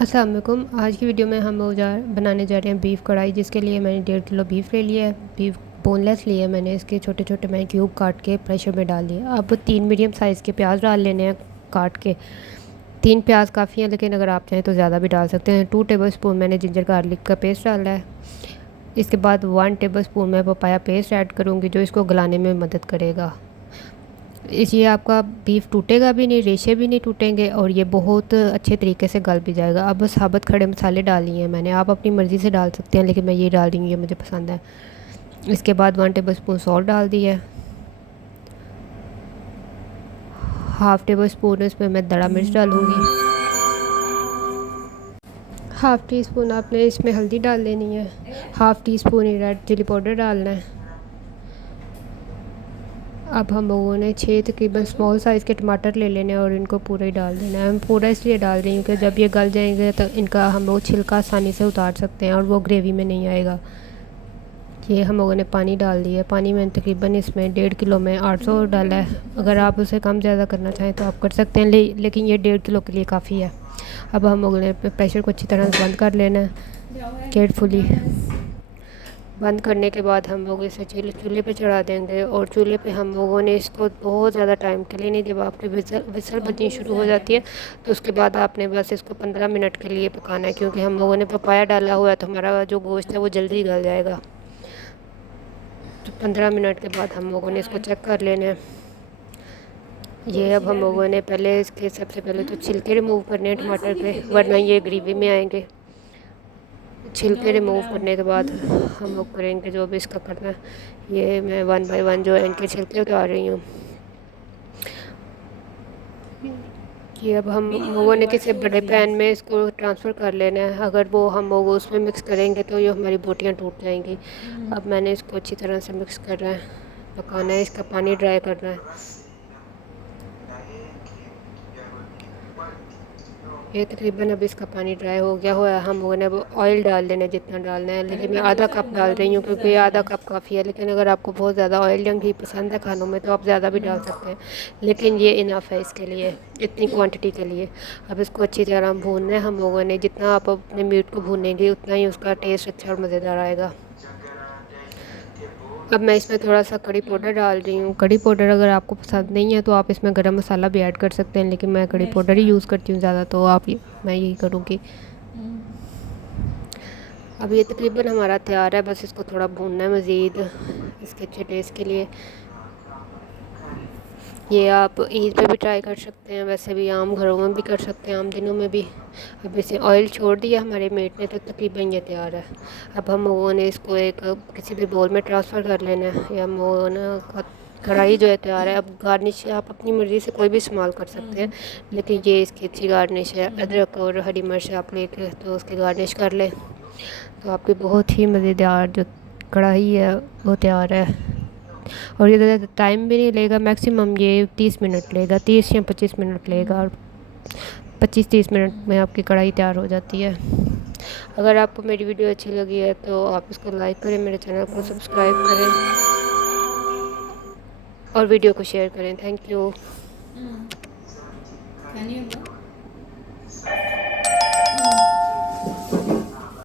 अस्सलाम वालेकुम। आज की वीडियो में हम बनाने जा रहे हैं बीफ कढ़ाई, जिसके लिए मैंने 1.5 किलो बीफ ले लिया है। बीफ बोनलेस लिया है मैंने। इसके छोटे छोटे मैंने क्यूब काट के प्रेशर में डाल दिए। अब 3 मीडियम साइज़ के प्याज डाल लेने हैं काट के। 3 प्याज काफ़ी हैं, लेकिन अगर आप चाहें तो ज़्यादा भी डाल सकते हैं। 2 टेबल स्पून मैंने जिंजर गार्लिक का पेस्ट डाला है। इसके बाद 1 टेबल स्पून मैं पपाया पेस्ट ऐड करूँगी, जो इसको गलाने में मदद करेगा। ये आपका बीफ टूटेगा भी नहीं, रेशे भी नहीं टूटेंगे, और ये बहुत अच्छे तरीके से गल भी जाएगा। अब साबुत खड़े मसाले डाल लिए हैं मैंने। आप अपनी मर्ज़ी से डाल सकते हैं, लेकिन मैं ये डाल रही हूँ, ये मुझे पसंद है। इसके बाद 1 टेबल स्पून सॉल्ट डाल दिया है। हाफ़ टेबल स्पून इसमें मैं दड़ा मिर्च डालूँगी। हाफ़ टी स्पून आपने इसमें हल्दी डाल लेनी है। हाफ़ टी स्पून ही रेड चिली पाउडर डालना है। अब हम लोगों ने 6 तकरीबन स्मॉल साइज़ के टमाटर ले लेने हैं और इनको पूरा ही डाल देना है। हम पूरा इसलिए डाल रही हूँ कि जब ये गल जाएंगे तो इनका हम लोग छिलका आसानी से उतार सकते हैं और वो ग्रेवी में नहीं आएगा। ये हम लोगों ने पानी डाल दिया है। पानी मैंने तकरीबन इसमें 1.5 किलो में 800 डाला है। अगर आप उसे कम ज़्यादा करना चाहें तो आप कर सकते हैं, लेकिन ये 1.5 किलो के लिए काफ़ी है। अब हम लोगों ने प्रेशर को अच्छी तरह से बंद कर लेना है केयरफुली। बंद करने के बाद हम लोग इसे चूल्हे पे चढ़ा देंगे, और चूल्हे पे हम लोगों ने इसको बहुत ज़्यादा टाइम के लिए नहीं, जब आपकी विसल बजनी शुरू हो जाती है तो उसके बाद आपने बस इसको 15 मिनट के लिए पकाना है, क्योंकि हम लोगों ने पपाया डाला हुआ है तो हमारा जो गोश्त है वो जल्दी गल जाएगा। तो 15 मिनट के बाद हम लोगों ने इसको चेक कर लेना है। ये अब हम लोगों ने सबसे पहले तो छिलके रिमूव करने हैं टमाटर के, वरना ये ग्रेवी में आएंगे। छिलके रिमूव करने के बाद हम लोग करेंगे जो भी इसका करना है। ये मैं 1 बाय 1 जो इनके छिलके उतार रही हूँ। ये अब हम लोगों ने किसी बड़े पैन में इसको ट्रांसफ़र कर लेना है। अगर वो हम लोग उसमें मिक्स करेंगे तो ये हमारी बोटियाँ टूट जाएंगी। अब मैंने इसको अच्छी तरह से मिक्स करना है, पकाना है, इसका पानी ड्राई करना है। ये तकरीबन अब इसका पानी ड्राई हो गया हुआ है। हम लोगों ने अब ऑयल डाल देना है जितना डालना है, लेकिन मैं आधा कप डाल रही हूँ क्योंकि आधा कप काफ़ी है। लेकिन अगर आपको बहुत ज़्यादा ऑयल या घी पसंद है खानों में तो आप ज़्यादा भी डाल सकते हैं, लेकिन ये इनफ है इसके लिए, इतनी क्वांटिटी के लिए। अब इसको अच्छी तरह भूनना है हम लोगों ने। जितना आप अपने मीट को भूनेंगे उतना ही उसका टेस्ट अच्छा और मज़ेदार आएगा। अब मैं इसमें थोड़ा सा कड़ी पाउडर डाल रही हूँ। कड़ी पाउडर अगर आपको पसंद नहीं है तो आप इसमें गरम मसाला भी ऐड कर सकते हैं, लेकिन मैं कड़ी पाउडर ही यूज़ करती हूँ ज़्यादा, तो मैं यही करूँगी। अब ये तकरीबन हमारा तैयार है, बस इसको थोड़ा भूनना है मज़ीद इसके अच्छे टेस्ट के लिए। ये आप ईद पे भी ट्राई कर सकते हैं, वैसे भी आम घरों में भी कर सकते हैं, आम दिनों में भी। अब इसे ऑयल छोड़ दिया हमारे मीट ने तो तकरीबन ये तैयार है। अब हम लोगों ने इसको एक किसी भी बोल में ट्रांसफ़र कर लेना है। या हम लोगों ने कढ़ाई जो है तैयार है। अब गार्निश आप अपनी मर्ज़ी से कोई भी इस्तेमाल कर सकते हैं, लेकिन ये इसकी अच्छी गार्निश है। अदरक और हरी मिर्च आप लेके तो उसकी गार्निश कर लें तो आपकी बहुत ही मज़ेदार जो कढ़ाई है वो तैयार है। और ये ज़्यादा टाइम भी नहीं लेगा, मैक्सिमम ये 30 मिनट लेगा, 30 या 25 मिनट लेगा, और 25-30 मिनट में आपकी कढ़ाई तैयार हो जाती है। अगर आपको मेरी वीडियो अच्छी लगी है तो आप इसको लाइक करें, मेरे चैनल को सब्सक्राइब करें और वीडियो को शेयर करें। Thank you.